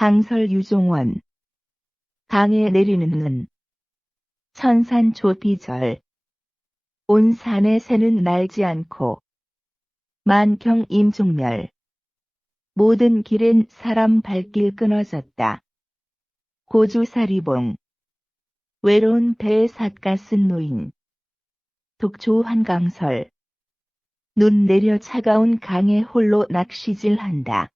강설 유종원. 강에 내리는 눈. 천산 조비절. 온 산의 새는 날지 않고. 만경 임종멸. 모든 길엔 사람 발길 끊어졌다. 고주사리봉. 외로운 배에 삿가 쓴 노인. 독초 한강설. 눈 내려 차가운 강에 홀로 낚시질한다.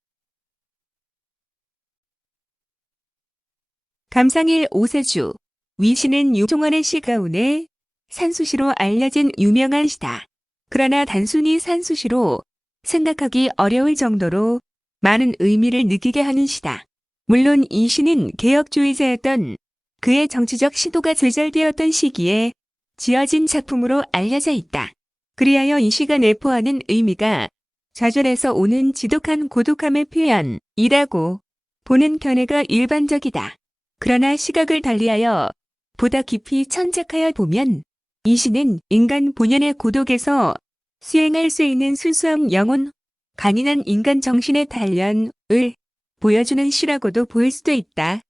감상일 오세주. 위시는 유종원의 시 가운데 산수시로 알려진 유명한 시다. 그러나 단순히 산수시로 생각하기 어려울 정도로 많은 의미를 느끼게 하는 시다. 물론 이 시는 개혁주의자였던 그의 정치적 시도가 좌절되었던 시기에 지어진 작품으로 알려져 있다. 그리하여 이 시가 내포하는 의미가 좌절에서 오는 지독한 고독함의 표현이라고 보는 견해가 일반적이다. 그러나 시각을 달리하여 보다 깊이 천착하여 보면 이 시는 인간 본연의 고독에서 수행할 수 있는 순수한 영혼, 강인한 인간 정신의 단련을 보여주는 시라고도 볼 수도 있다.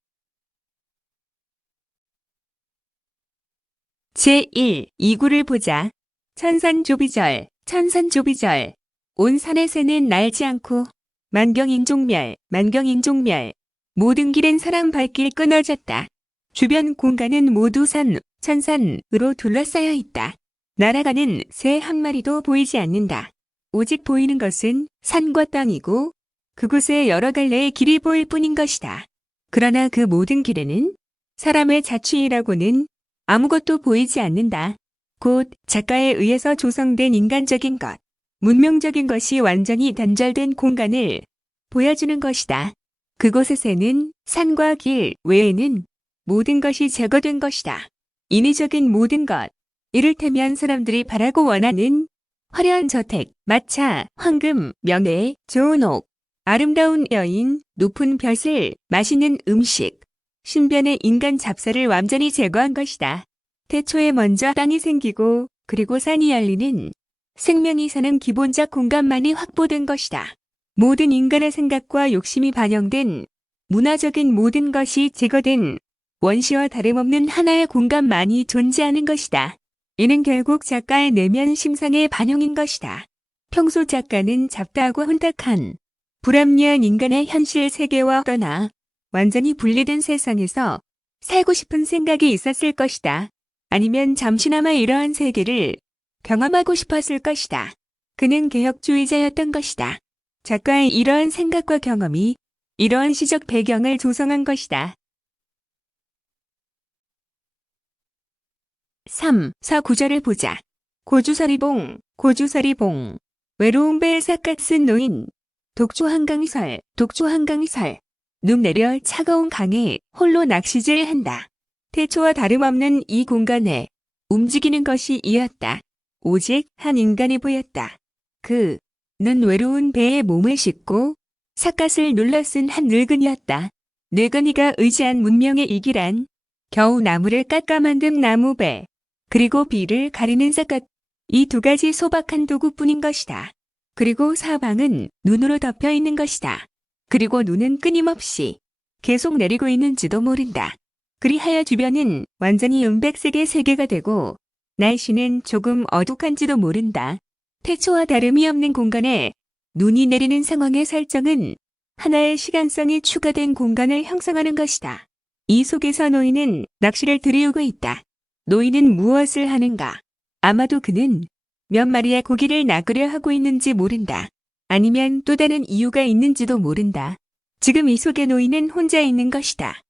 제1. 이구를 보자. 천산조비절, 천산조비절. 온 산의 새는 날지 않고 만경인종멸, 만경인종멸. 모든 길엔 사람 발길 끊어졌다. 주변 공간은 모두 산, 천산으로 둘러싸여 있다. 날아가는 새 한 마리도 보이지 않는다. 오직 보이는 것은 산과 땅이고 그곳에 여러 갈래의 길이 보일 뿐인 것이다. 그러나 그 모든 길에는 사람의 자취이라고는 아무것도 보이지 않는다. 곧 작가에 의해서 조성된 인간적인 것, 문명적인 것이 완전히 단절된 공간을 보여주는 것이다. 그곳에서는 산과 길 외에는 모든 것이 제거된 것이다. 인위적인 모든 것, 이를테면 사람들이 바라고 원하는 화려한 저택, 마차, 황금, 명예, 좋은 옷, 아름다운 여인, 높은 벼슬, 맛있는 음식, 신변의 인간 잡사를 완전히 제거한 것이다. 태초에 먼저 땅이 생기고 그리고 산이 열리는 생명이 사는 기본적 공간만이 확보된 것이다. 모든 인간의 생각과 욕심이 반영된 문화적인 모든 것이 제거된 원시와 다름없는 하나의 공간만이 존재하는 것이다. 이는 결국 작가의 내면 심상의 반영인 것이다. 평소 작가는 잡다하고 혼탁한 불합리한 인간의 현실 세계와 떠나 완전히 분리된 세상에서 살고 싶은 생각이 있었을 것이다. 아니면 잠시나마 이러한 세계를 경험하고 싶었을 것이다. 그는 개혁주의자였던 것이다. 작가의 이러한 생각과 경험이 이러한 시적 배경을 조성한 것이다. 3. 서구절을 보자. 고주서리봉, 고주서리봉. 외로운 배에 삿갓 쓴 노인. 독초 한강설, 독초 한강설. 눈 내려 차가운 강에 홀로 낚시질한다. 태초와 다름없는 이 공간에 움직이는 것이 이었다. 오직 한 인간이 보였다. 그는 외로운 배에 몸을 싣고 삿갓을 눌러 쓴 한 늙은이였다. 늙은이가 의지한 문명의 이기란 겨우 나무를 깎아 만든 나무배, 그리고 비를 가리는 삿갓, 이 두 가지 소박한 도구뿐인 것이다. 그리고 사방은 눈으로 덮여 있는 것이다. 그리고 눈은 끊임없이 계속 내리고 있는지도 모른다. 그리하여 주변은 완전히 은백색의 세계가 되고 날씨는 조금 어둑한지도 모른다. 태초와 다름이 없는 공간에 눈이 내리는 상황의 설정은 하나의 시간성이 추가된 공간을 형성하는 것이다. 이 속에서 노인은 낚시를 들이우고 있다. 노인은 무엇을 하는가? 아마도 그는 몇 마리의 고기를 낚으려 하고 있는지 모른다. 아니면 또 다른 이유가 있는지도 모른다. 지금 이 속에 노인은 혼자 있는 것이다.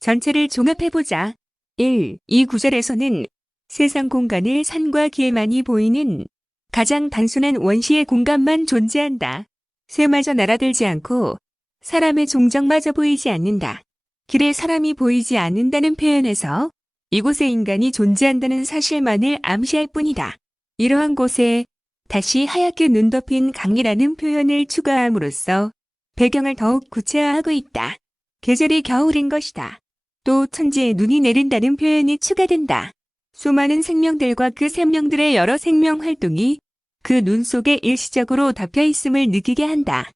전체를 종합해보자. 1. 이 구절에서는 세상 공간을 산과 길만이 보이는 가장 단순한 원시의 공간만 존재한다. 새마저 날아들지 않고 사람의 종적마저 보이지 않는다. 길에 사람이 보이지 않는다는 표현에서 이곳에 인간이 존재한다는 사실만을 암시할 뿐이다. 이러한 곳에 다시 하얗게 눈 덮인 강이라는 표현을 추가함으로써 배경을 더욱 구체화하고 있다. 계절이 겨울인 것이다. 또 천지에 눈이 내린다는 표현이 추가된다. 수많은 생명들과 그 생명들의 여러 생명 활동이 그 눈 속에 일시적으로 덮여 있음을 느끼게 한다.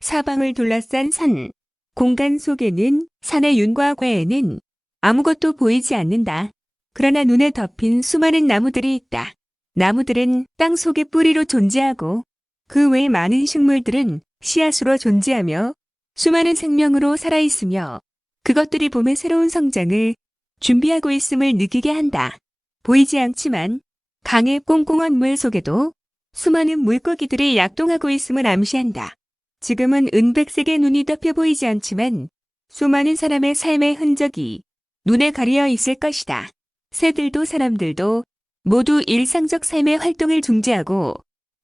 사방을 둘러싼 산, 공간 속에는 산의 윤과 외에는 아무것도 보이지 않는다. 그러나 눈에 덮인 수많은 나무들이 있다. 나무들은 땅 속의 뿌리로 존재하고 그 외의 많은 식물들은 씨앗으로 존재하며 수많은 생명으로 살아있으며 그것들이 봄의 새로운 성장을 준비하고 있음을 느끼게 한다. 보이지 않지만 강의 꽁꽁한 물 속에도 수많은 물고기들이 약동하고 있음을 암시한다. 지금은 은백색의 눈이 덮여 보이지 않지만 수많은 사람의 삶의 흔적이 눈에 가려 있을 것이다. 새들도 사람들도 모두 일상적 삶의 활동을 중지하고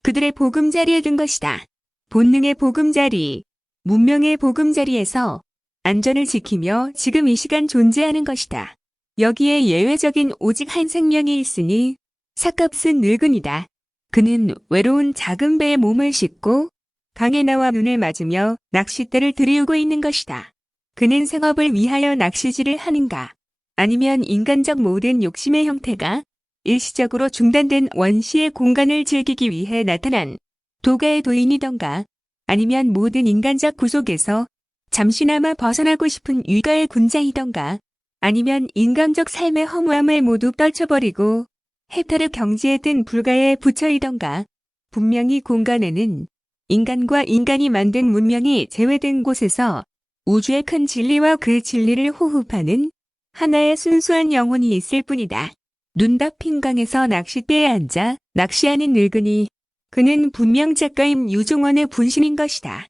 그들의 보금자리에 든 것이다. 본능의 보금자리, 문명의 보금자리에서 안전을 지키며 지금 이 시간 존재하는 것이다. 여기에 예외적인 오직 한 생명이 있으니 삭갑쓴 늙은이다. 그는 외로운 작은 배에 몸을 싣고 강에 나와 눈을 맞으며 낚싯대를 들이우고 있는 것이다. 그는 생업을 위하여 낚시질을 하는가? 아니면 인간적 모든 욕심의 형태가 일시적으로 중단된 원시의 공간을 즐기기 위해 나타난 도가의 도인이던가? 아니면 모든 인간적 구속에서 잠시나마 벗어나고 싶은 육아의 군자이던가? 아니면 인간적 삶의 허무함을 모두 떨쳐버리고 해탈의 경지에 든 불가에 부처이던가? 분명히 공간에는 인간과 인간이 만든 문명이 제외된 곳에서 우주의 큰 진리와 그 진리를 호흡하는 하나의 순수한 영혼이 있을 뿐이다. 눈 덮인 강에서 낚싯대에 앉아 낚시하는 늙은이. 그는 분명 작가인 유종원의 분신인 것이다.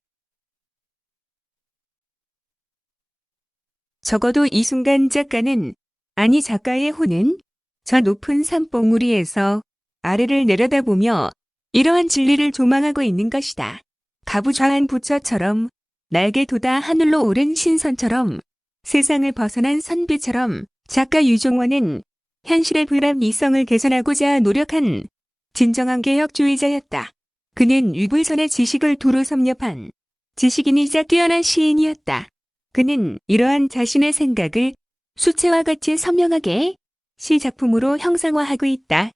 적어도 이 순간 작가는, 아니 작가의 혼은 저 높은 산봉우리에서 아래를 내려다보며 이러한 진리를 조망하고 있는 것이다. 가부좌한 부처처럼 날개 돋아 하늘로 오른 신선처럼 세상을 벗어난 선비처럼 작가 유종원은 현실의 불합리성을 개선하고자 노력한 진정한 개혁주의자였다. 그는 유불선의 지식을 두루 섭렵한 지식인이자 뛰어난 시인이었다. 그는 이러한 자신의 생각을 수채화 같이 선명하게 시 작품으로 형상화하고 있다.